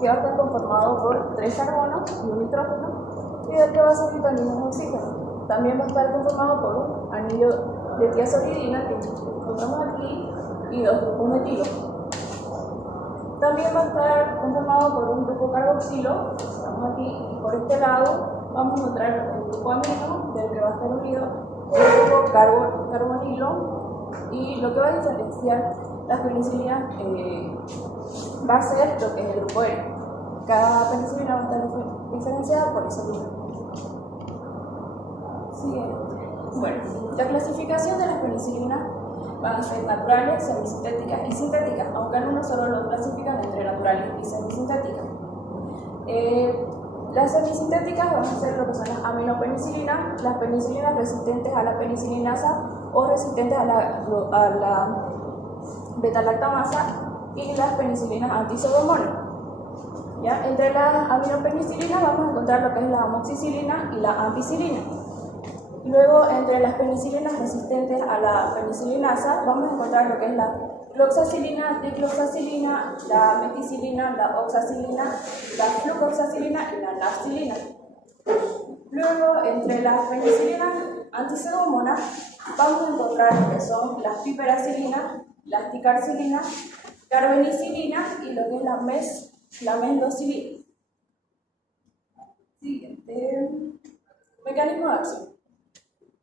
que va a estar conformado por 3 carbonos y un nitrógeno, y del que va a salir también un oxígeno. También va a estar conformado por un anillo de tiazolidina que encontramos aquí y 2 grupos metilo. También va a estar conformado por un grupo carboxilo, estamos aquí, y por este lado vamos a encontrar el grupo amino, del que va a estar unido el grupo carbonilo, y lo que va a diferenciar las penicilinas va a ser lo que es el grupo N. Cada penicilina va a estar diferenciada por ese grupo. Siguiente. Bueno, la clasificación de las penicilinas van a ser naturales, semisintéticas y sintéticas, aunque algunos solo lo clasifican entre naturales y semisintéticas. Las semisintéticas van a ser lo que son las aminopenicilinas, las penicilinas resistentes a la penicilinasa o resistentes a la beta-lactamasa y las penicilinas anti-pseudomonas. Entre las aminopenicilinas vamos a encontrar lo que es la amoxicilina y la ampicilina. Luego, entre las penicilinas resistentes a la penicilinasa, vamos a encontrar lo que es la cloxacilina, dicloxacilina, la meticilina, la oxacilina, la flucoxacilina y la nafcilina. Luego, entre las penicilinas antipseudomonas, vamos a encontrar lo que son las piperacilina, la ticarcilina, carbenicilina y lo que es la mendocilina. Siguiente. Mecanismo de acción.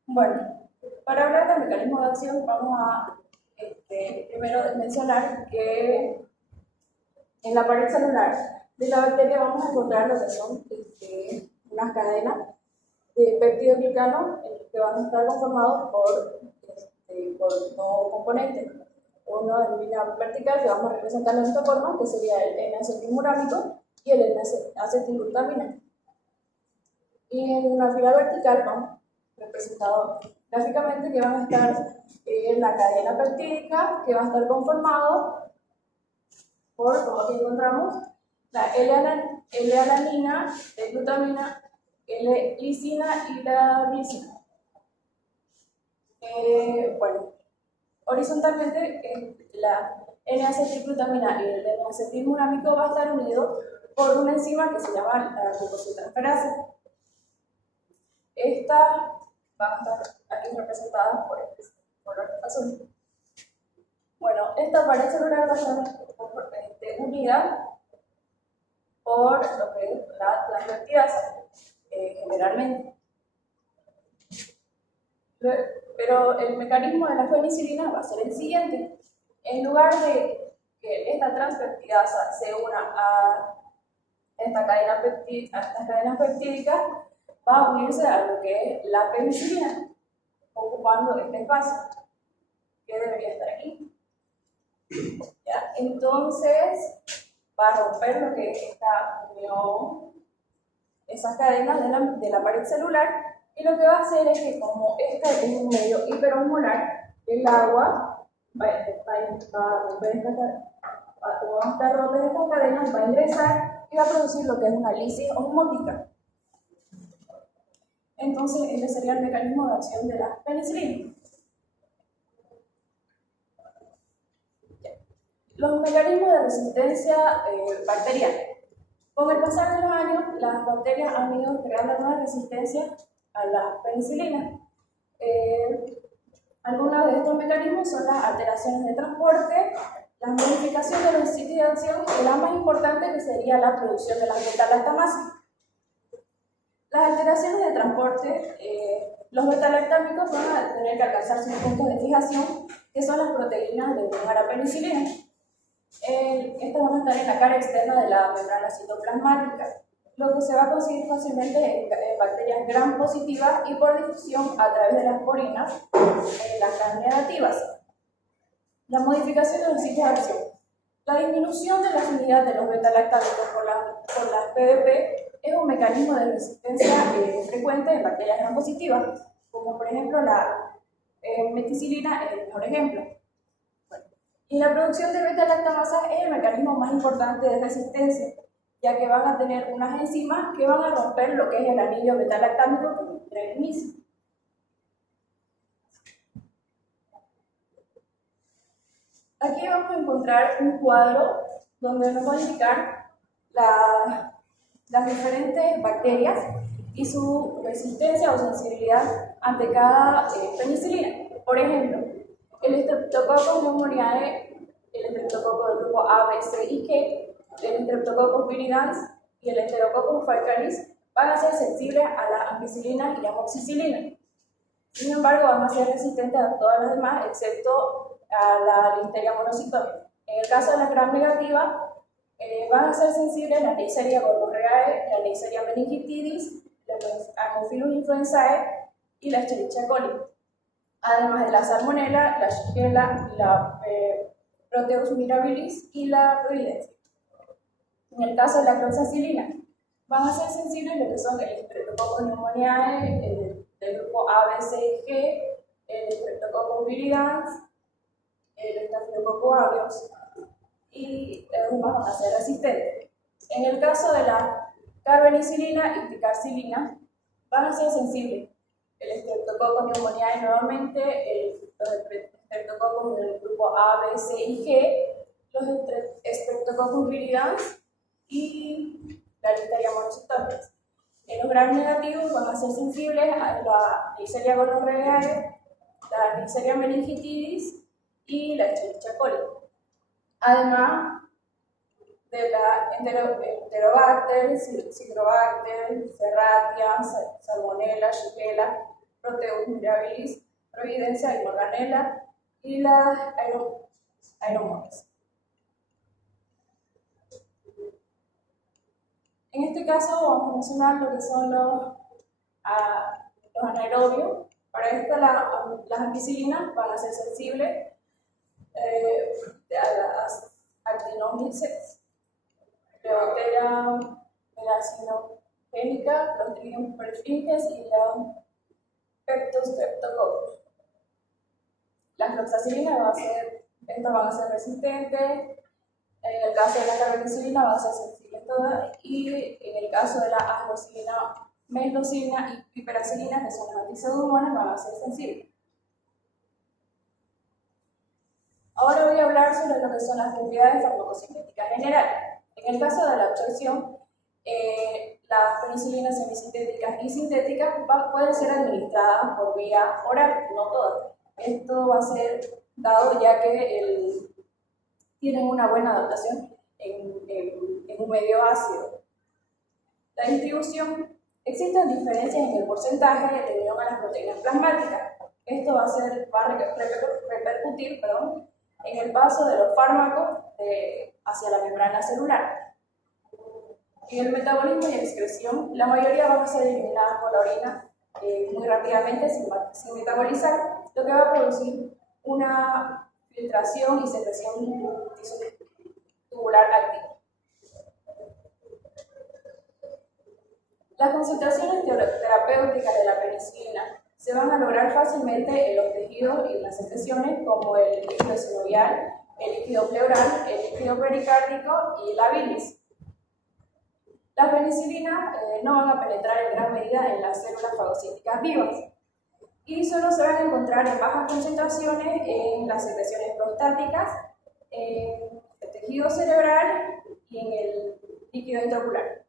Bueno, para hablar del mecanismo de acción vamos a primero mencionar que en la pared celular de la bacteria vamos a encontrar lo que son unas cadenas de peptidoglicano que van a estar conformados por 2 componentes. Uno en línea vertical que vamos a representar de esta forma, que sería el N-acetilmurámico y el N-acetilglutamina. Y en una fila vertical vamos representado gráficamente que van a estar en la cadena peptídica, que va a estar conformado por, como aquí encontramos, la L-alanina, L-glutamina, L-lisina y la glicina. Bueno, horizontalmente la N-acetilglutamina y el N-acetilmurámico va a estar unido por una enzima que se llama la glucosiltransferasa. Estas van a estar aquí representadas por el color azul. Bueno, esta pared celular va a estar unida por lo que es la transvertirasa, generalmente. Pero el mecanismo de la penicilina va a ser el siguiente. En lugar de que esta transvertirasa se una a estas cadenas peptídicas, va a unirse a lo que es la penicilina, ocupando este espacio, que debería estar aquí. ¿Ya? Entonces, va a romper lo que es esta unión, esas cadenas de la pared celular, y lo que va a hacer es que, como este es un medio hiperosmolar, el agua va a romper esta cadena, como van a estar rotas estas cadenas, va a ingresar y va a producir lo que es una lisis osmótica. Entonces, este sería el mecanismo de acción de la penicilina. Los mecanismos de resistencia bacteriana. Con el pasar de los años, las bacterias han ido creando una resistencia a la penicilina. Algunos de estos mecanismos son las alteraciones de transporte, las modificaciones de los sitios de acción y la más importante que sería la producción de la beta-lactamasa. Las alteraciones de transporte, los beta-lactámicos van a tener que alcanzar sus puntos de fijación, que son las proteínas de unión a la penicilina. Estas van a estar en la cara externa de la membrana citoplasmática, lo que se va a conseguir fácilmente en bacterias gram positivas y por difusión a través de las porinas en las gram negativas. La modificación de los sitios de acción. La disminución de la afinidad de los beta-lactámicos por las PDP es un mecanismo de resistencia frecuente en bacterias gram positivas, como por ejemplo la meticilina es el mejor ejemplo. Y la producción de beta-lactamasa es el mecanismo más importante de resistencia, ya que van a tener unas enzimas que van a romper lo que es el anillo beta-lactámico que encontré al inicio. Aquí vamos a encontrar un cuadro donde nos va a indicar las diferentes bacterias y su resistencia o sensibilidad ante cada penicilina. Por ejemplo, el Streptococcus pneumoniae, el Streptococcus del grupo A, B, C y G, el Streptococcus viridans y el Enterococcus faecalis van a ser sensibles a la ampicilina y la amoxicilina. Sin embargo, van a ser resistentes a todas las demás, excepto a la Listeria monocytosis. En el caso de la gram negativa, van a ser sensibles a la Neisseria gonorrhoeae, la Neisseria meningitidis, la Haemophilus influenzae y la Escherichia coli, además de la Salmonella, la Shigella, la Proteus mirabilis y la Providencia. En el caso de la cloxacilina, van a ser sensibles lo que son el Streptococcus pneumoniae, del grupo A, B, C y G, el Streptococcus viridans, el Staphylococcus aureus, y van a ser resistentes. En el caso de la carbenicilina y ticarcilina, van a ser sensibles el Streptococcus pneumoniae nuevamente, los Streptococcus del grupo A, B, C y G, los Streptococcus viridans y la Listeria monocytosis. En los gram negativos van a ser sensibles a la Neisseria gonorrhoeae, la Neisseria meningitidis y la Escherichia coli. Además de la Enterobacter, Citrobacter, Serratia, Salmonella, Shigella, Proteus mirabilis, Providencia y Morganella y las Aeromonas. En este caso vamos a mencionar lo que son los anaerobios. Para esto las ampicilinas van a ser sensibles a las actinomyces, Levateria melacinogénica, Clostridium perfringens y la Peptostreptococcus. Las cloxacilinas van a ser resistentes. En el caso de la carbenicilina van a ser sensibles todas, y en el caso de la asglocilina, meslocilina y piperacilina, que son las antipseudomonas, van a ser sensibles. Ahora voy a hablar sobre lo que son las propiedades farmacocinéticas generales. En el caso de la absorción, las penicilinas semisintéticas y sintéticas pueden ser administradas por vía oral, no todas. Esto va a ser dado ya que tienen una buena adaptación en un medio ácido. La distribución. Existen diferencias en el porcentaje de unión a las proteínas plasmáticas. Esto va a repercutir en el paso de los fármacos hacia la membrana celular. En el metabolismo y excreción, la mayoría van a ser eliminadas por la orina muy rápidamente sin metabolizar, lo que va a producir una filtración y secreción tubular activa. Las concentraciones terapéuticas de la penicilina se van a lograr fácilmente en los tejidos y en las secreciones, como el líquido sinovial, el líquido pleural, el líquido pericárdico y la bilis. Las penicilinas no van a penetrar en gran medida en las células fagocíticas vivas y solo se van a encontrar en bajas concentraciones en las secreciones prostáticas, en el tejido cerebral y en el líquido intraocular.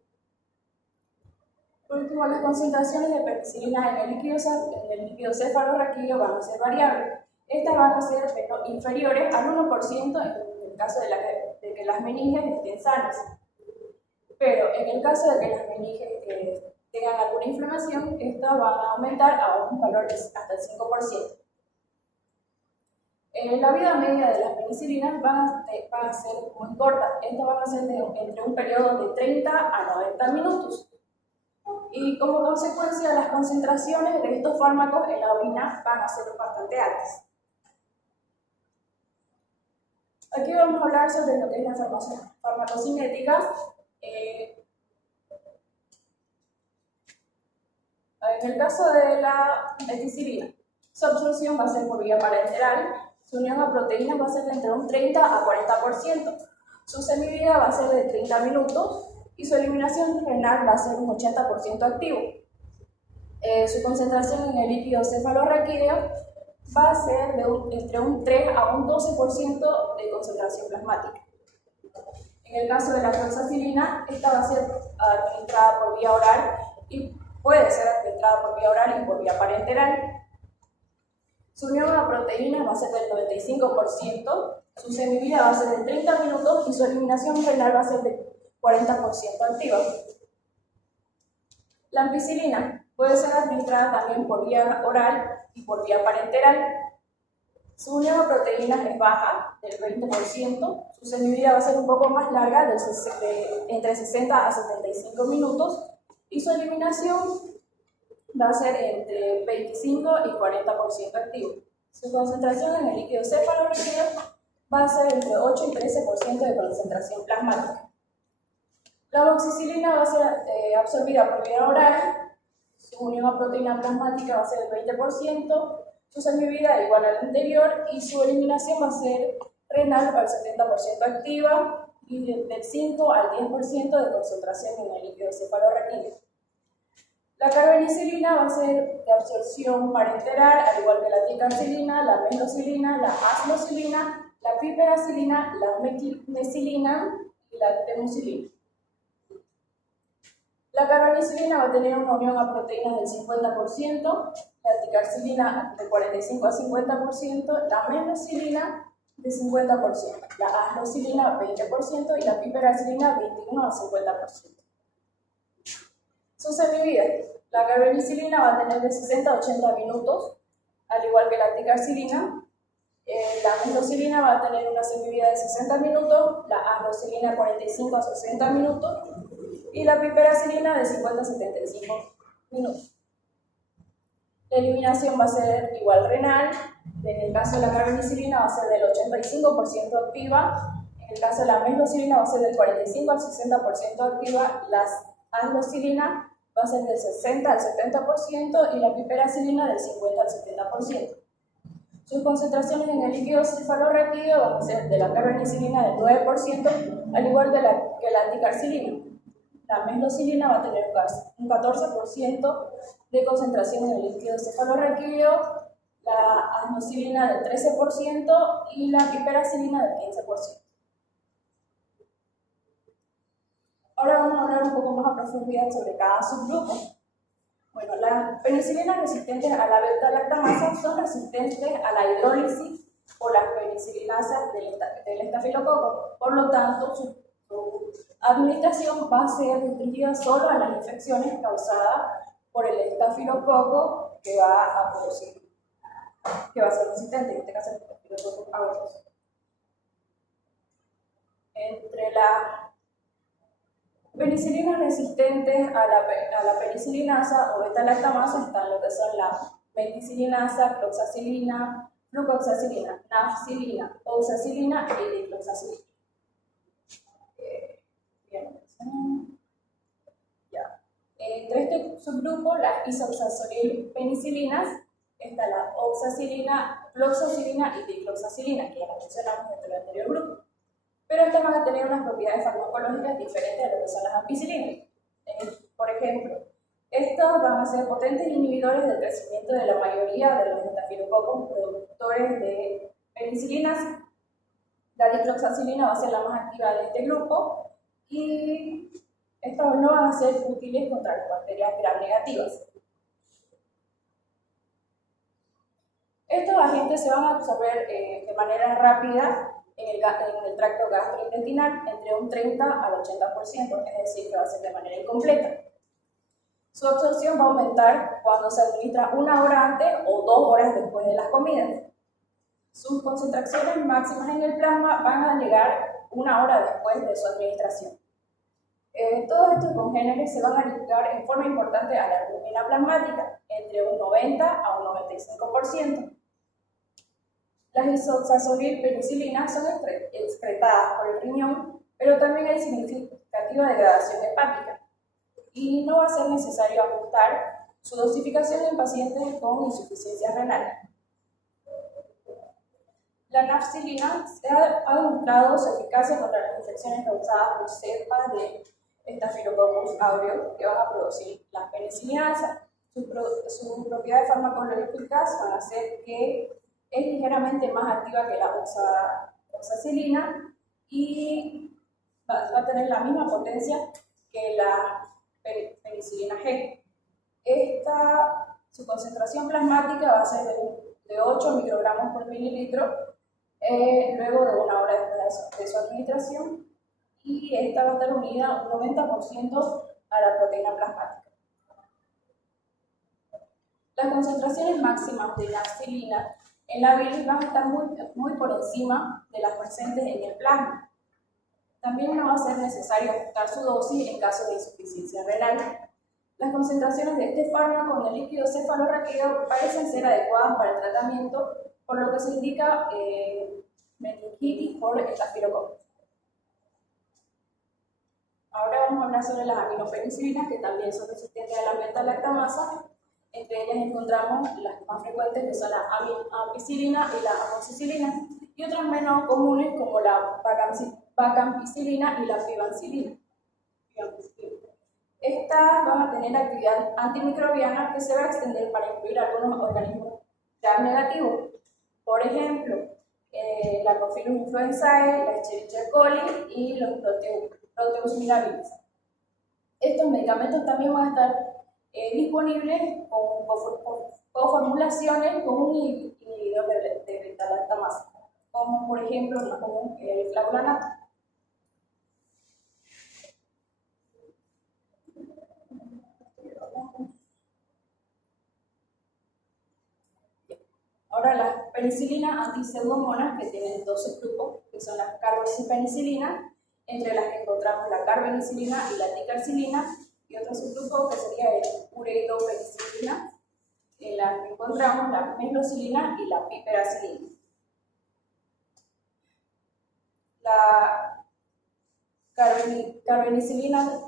Por último, las concentraciones de penicilina en el líquido cefalorraquídeo van a ser variables. Estas van a ser inferiores al 1% en el caso de que las meninges estén sanas. Pero en el caso de que las meninges tengan alguna inflamación, estas van a aumentar a un valor de hasta el 5%. La vida media de las penicilinas van a ser muy cortas. Estas van a ser entre un periodo de 30 a 90 minutos. Y como consecuencia, las concentraciones de estos fármacos en la orina van a ser bastante altas. Aquí vamos a hablar sobre lo que es la farmacocinética. En el caso de la meticilina, su absorción va a ser por vía parenteral, su unión a proteínas va a ser de entre un 30 a 40%, su semivida va a ser de 30 minutos y su eliminación renal va a ser un 80% activo. Su concentración en el líquido cefalorraquídeo va a ser entre un 3 a un 12% de concentración plasmática. En En el caso de la cloxacilina, esta va a ser administrada por vía oral y puede ser administrada por vía oral y por vía parenteral. Su unión a proteínas va a ser del 95%, su semivida va a ser de 30 minutos y su eliminación renal va a ser del 40% activa. La ampicilina puede ser administrada también por vía oral y por vía parenteral. Su unión a proteínas es baja, del 20%, su semivida va a ser un poco más larga, entre 60 a 75 minutos, y su eliminación va a ser entre 25 y 40% activo. Su concentración en el líquido cefalorraquídeo va a ser entre 8 y 13% de concentración plasmática. La amoxicilina va a ser absorbida por vía oral, su unión a proteína plasmática va a ser del 20%, su semivida igual al anterior y su eliminación va a ser renal al 70% activa y del 5 al 10% de concentración en el líquido cefalorraquídeo. La carbenicilina va a ser de absorción parenteral, al igual que la ticarcilina, la methocilina, la aslocilina, la piperacilina, la metilmecilina y la temucilina. La carbenicilina va a tener una unión a proteínas del 50%, la ticarcilina de 45 a 50%, la methocilina de 50%, la aslocilina 20% y la piperacilina 21 a 50%. Su semivida. La carbenicilina va a tener de 60 a 80 minutos, al igual que la ticarcilina. La methocilina va a tener una semivida de 60 minutos, la aslocilina 45 a 60 minutos y la piperacilina de 50 a 75 minutos. La eliminación va a ser igual renal, en el caso de la carbenicilina va a ser del 85% activa, en el caso de la methocilina va a ser del 45 al 60% activa, la aslocilina va a ser del 60 al 70% y la piperacilina del 50 al 70%. Sus concentraciones en el líquido cefalorraquídeo van a ser de la carbenicilina del 9%, al igual que la ticarcilina. La methocilina va a tener un 14% de concentración en el líquido cefalorraquídeo, la aslocilina del 13% y la piperacilina del 15%. Ahora vamos a hablar un poco más a profundidad sobre cada subgrupo. Bueno, las penicilinas resistentes a la beta-lactamasa son resistentes a la hidrólisis por las penicilinasas del estafilococo. Por lo tanto, su administración va a ser restringida solo a las infecciones causadas por el estafilococo que va a producir, que va a ser resistente, en este caso el estafilococo aureus. Entre las penicilinas resistentes a la penicilinasa o beta-lactamasa están lo que son la meticillinasa, cloxacilina, flucoxacilina, nafcilina, oxacilina y dicloxacilina. Entre este subgrupo, las isoxazolil penicilinas, está la oxacilina, fluoxacilina y dicloxacilina, que ya las mencionamos en el anterior grupo. Pero estas van a tener unas propiedades farmacológicas diferentes a lo que son las ampicilinas. Por ejemplo, estos van a ser potentes inhibidores del crecimiento de la mayoría de los estafilococos productores de penicilinas. La dicloxacilina va a ser la más activa de este grupo y estos no van a ser útiles contra las bacterias gram negativas. Estos agentes se van a absorber de manera rápida en el tracto gastrointestinal entre un 30 al 80%, es decir, que va a ser de manera incompleta. Su absorción va a aumentar cuando se administra 1 hora antes o 2 horas después de las comidas. Sus concentraciones máximas en el plasma van a llegar 1 hora después de su administración. Todos estos congéneres se van a ligar en forma importante a la albúmina plasmática, entre un 90 a un 95%. Las isoxazolil penicilinas son excretadas por el riñón, pero también hay significativa degradación hepática y no va a ser necesario ajustar su dosificación en pacientes con insuficiencia renal. La nafcilina se ha demostrado su eficacia contra las infecciones causadas por cepas de Staphylococcus aureus que van a producir las penicilinasas. Sus propiedades farmacológicas van a ser que es ligeramente más activa que la oxacilina y va a tener la misma potencia que la penicilina G. Su concentración plasmática va a ser de 8 microgramos por mililitro luego de una hora de su administración, y esta va a estar unida un 90% a la proteína plasmática. Las concentraciones máximas de nafcilina en la bilis van a estar muy por encima de las presentes en el plasma. También no va a ser necesario ajustar su dosis en caso de insuficiencia renal. Las concentraciones de este fármaco en el líquido cefalorraquídeo parecen ser adecuadas para el tratamiento, por lo que se indica meningitis por estafilococcus. Ahora vamos a hablar sobre las aminopenicilinas, que también son resistentes a la beta-lactamasa. Entre ellas encontramos las más frecuentes, que son la ampicilina y la amoxicilina, y otras menos comunes como la vacampicilina y la pivancilina. Estas van a tener actividad antimicrobiana que se va a extender para incluir algunos organismos gram negativos. Por ejemplo, la Cophilus influenzae, la Escherichia coli y los Proteus mirabilis. Estos medicamentos también van a estar disponibles con coformulaciones con un inhibidor de beta-lactamasa, como por ejemplo el clavulanato. Ahora, las penicilinas antipseudomonas, que tienen dos subgrupos, que son las carboxipenicilinas, entre las que encontramos la carbenicilina y la ticarcilina, y otro subgrupo que sería el ureidopenicilina, en la que encontramos la meslocilina y la piperacilina. La carbenicilina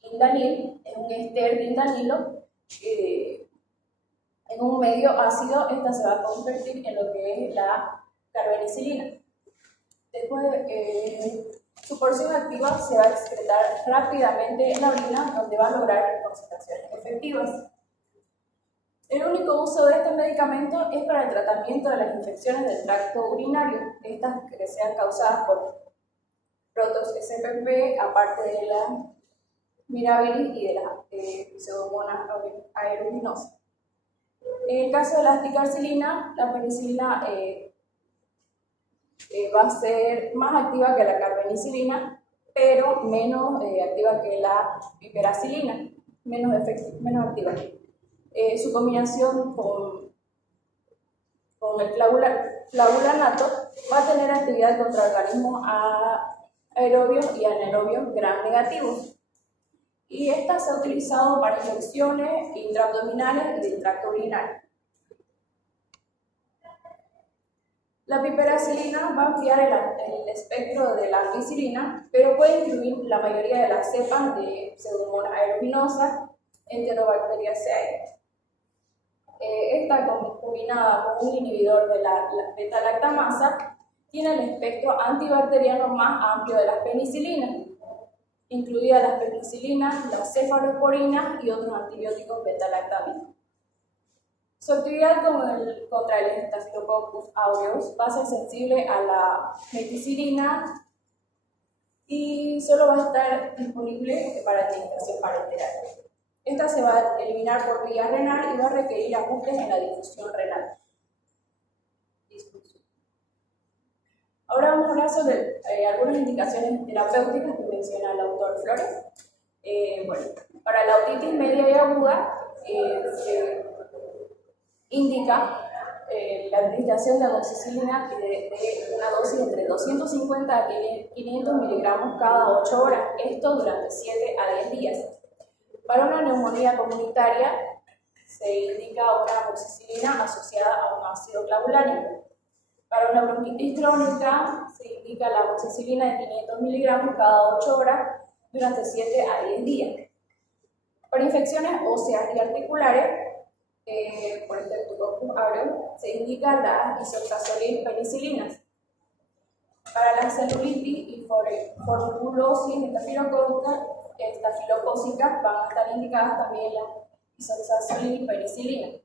indanil es un éster de indanilo. En un medio ácido, esta se va a convertir en lo que es la carbenicilina. Después, su porción activa se va a excretar rápidamente en la orina, donde va a lograr concentraciones efectivas. El único uso de este medicamento es para el tratamiento de las infecciones del tracto urinario, estas que sean causadas por protos SPP, aparte de la mirabilis y de la pseudomonas aeruginosas. En el caso de la ticarcilina, la penicilina va a ser más activa que la carbenicilina, pero menos activa que la piperacilina, menos activa. Su combinación con el clavulanato va a tener actividad contra organismos aerobios y anaerobios gram negativos. Y esta se ha utilizado para infecciones intraabdominales y del tracto urinario. La piperacilina va a ampliar el espectro de la ampicilina, pero puede incluir la mayoría de las cepas de Pseudomonas aeruginosa, Enterobacteriaceae. Esta, combinada con un inhibidor de la beta-lactamasa, tiene el espectro antibacteriano más amplio de las penicilinas, incluidas las penicilinas, las cefalosporinas y otros antibióticos beta-lactámicos. Su actividad contra el Staphylococcus aureus va a ser sensible a la meticilina y solo va a estar disponible para administración parenteral. Esta se va a eliminar por vía renal y va a requerir ajustes en la difusión renal. Ahora vamos a hablar sobre algunas indicaciones terapéuticas que menciona el autor Flores. Para la otitis media y aguda se indica la administración de amoxicilina de una dosis entre 250 a 500 miligramos cada 8 horas, esto durante 7 a 10 días. Para una neumonía comunitaria se indica una amoxicilina asociada a un ácido clavulánico. Para una bronquitis crónica se indica la amoxicilina de 500 miligramos cada 8 horas durante 7 a 10 días. Para infecciones óseas y articulares, por el Streptococcus aureus, se indica la isoxazolil penicilinas. Para la celulitis y formulosis estafilocócica van a estar indicadas también la isoxazolil penicilina.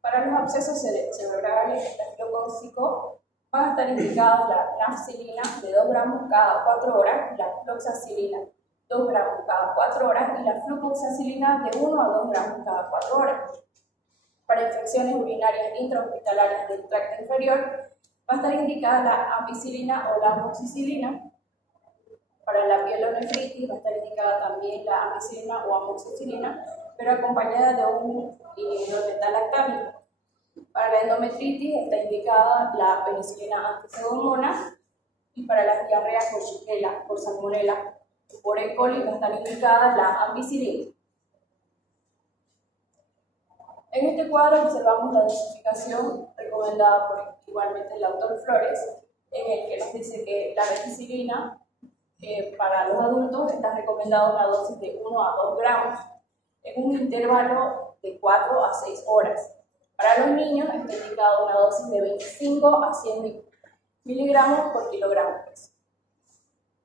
Para los abscesos cerebrales estafilocócicos van a estar indicadas la nafcilina de 2 gramos cada 4 horas, la fluoxacilina 2 gramos cada 4 horas y la fluoxacilina de 1 a 2 gramos cada 4 horas. Para infecciones urinarias intrahospitalarias del tracto inferior, va a estar indicada la ampicilina o la amoxicilina. Para la pielonefritis va a estar indicada también la ampicilina o amoxicilina, pero acompañada de un inhibidor beta-lactámico. Para la endometritis está indicada la penicilina antipseudomonas y para las diarreas por Shigella, por Salmonella, por E. coli va a estar indicada la ampicilina. En este cuadro observamos la dosificación recomendada por igualmente el autor Flores, en el que nos dice que la penicilina para los adultos está recomendada una dosis de 1 a 2 gramos en un intervalo de 4 a 6 horas. Para los niños está indicada una dosis de 25 a 100 miligramos por kilogramo de peso.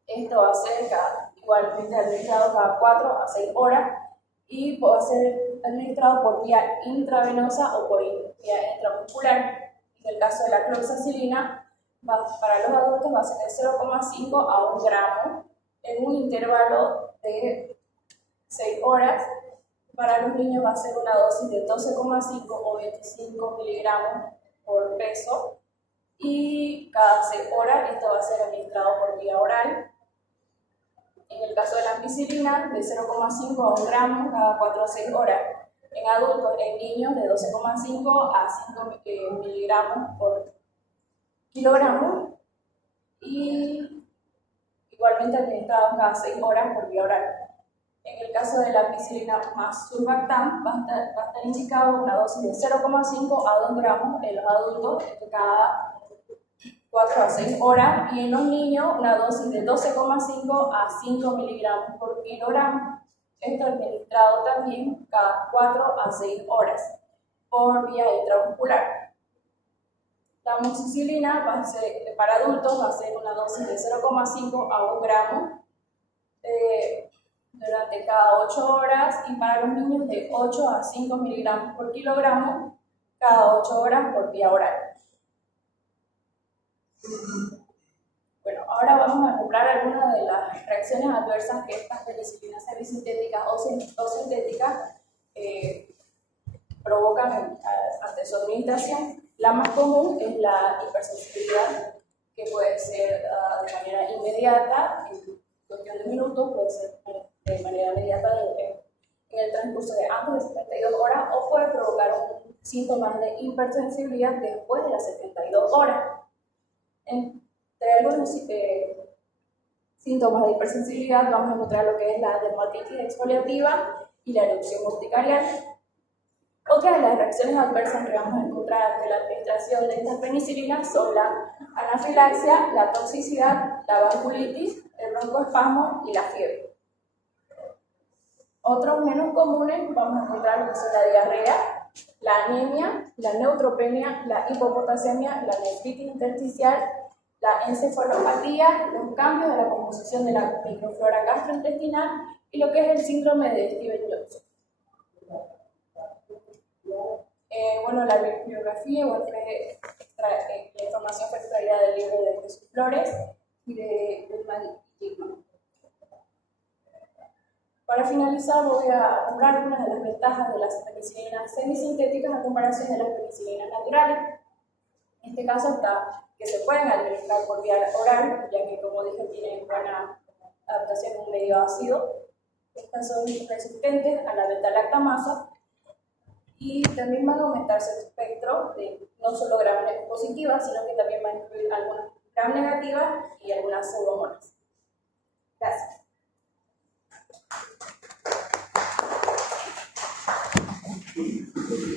Esto va a ser igualmente administrado cada 4 a 6 horas y puede ser administrado por vía intravenosa o por vía intramuscular. En el caso de la cloxacilina, para los adultos va a ser de 0,5 a 1 gramo en un intervalo de 6 horas. Para los niños va a ser una dosis de 12,5 o 25 miligramos por peso y cada 6 horas esto va a ser administrado por vía oral. En el caso de la ampicilina, de 0,5 a 1 gramo cada 4 a 6 horas. En adultos, en niños, de 12,5 a 5 miligramos por kilogramo y igualmente administrado cada 6 horas por vía oral. En el caso de la ampicilina más surfactant, va a estar indicado una dosis de 0,5 a 2 gramos en los adultos cada 4 a 6 horas y en los niños una dosis de 12,5 a 5 miligramos por kilogramo. Esto administrado también cada 4 a 6 horas por vía intramuscular. La amoxicilina va a ser, para adultos va a ser una dosis de 0,5 a 1 gramo durante cada 8 horas y para los niños de 8 a 5 miligramos por kilogramo cada 8 horas por vía oral. Bueno, ahora vamos a nombrar algunas de las reacciones adversas que estas penicilinas semisintéticas o sintéticas provocan ante su administración. La más común es la hipersensibilidad, que puede ser de manera inmediata, en cuestión de minutos, puede ser de manera inmediata en el transcurso de antes de 72 horas o puede provocar síntomas de hipersensibilidad después de las 72 horas. Entre algunos síntomas de hipersensibilidad vamos a encontrar lo que es la dermatitis exfoliativa y la erupción urticarial. Otra de las reacciones adversas que vamos a encontrar ante la administración de estas penicilinas son la anafilaxia, la toxicidad, la vasculitis, el broncoespasmo y la fiebre. Otros menos comunes vamos a encontrar lo que son la diarrea, la anemia, la neutropenia, la hipopotasemia, la nefritis intersticial, la encefalopatía, los cambios de la composición de la microflora gastrointestinal y lo que es el síndrome de Stevens-Johnson. Bueno, la bibliografía, la información fue extraída del libro de Jesús Flores y de Guzmán y Gigman. Para finalizar, voy a nombrar algunas de las ventajas de las penicilinas semisintéticas a comparación de las penicilinas naturales. En este caso está que se pueden administrar por vía oral, ya que, como dije, tienen buena adaptación en un medio ácido. Estas son resistentes a la beta-lactamasa y también van a aumentar su espectro de no solo gram positivas, sino que también van a incluir algunas gram negativas y algunas pseudomonas. Gracias. Thank you.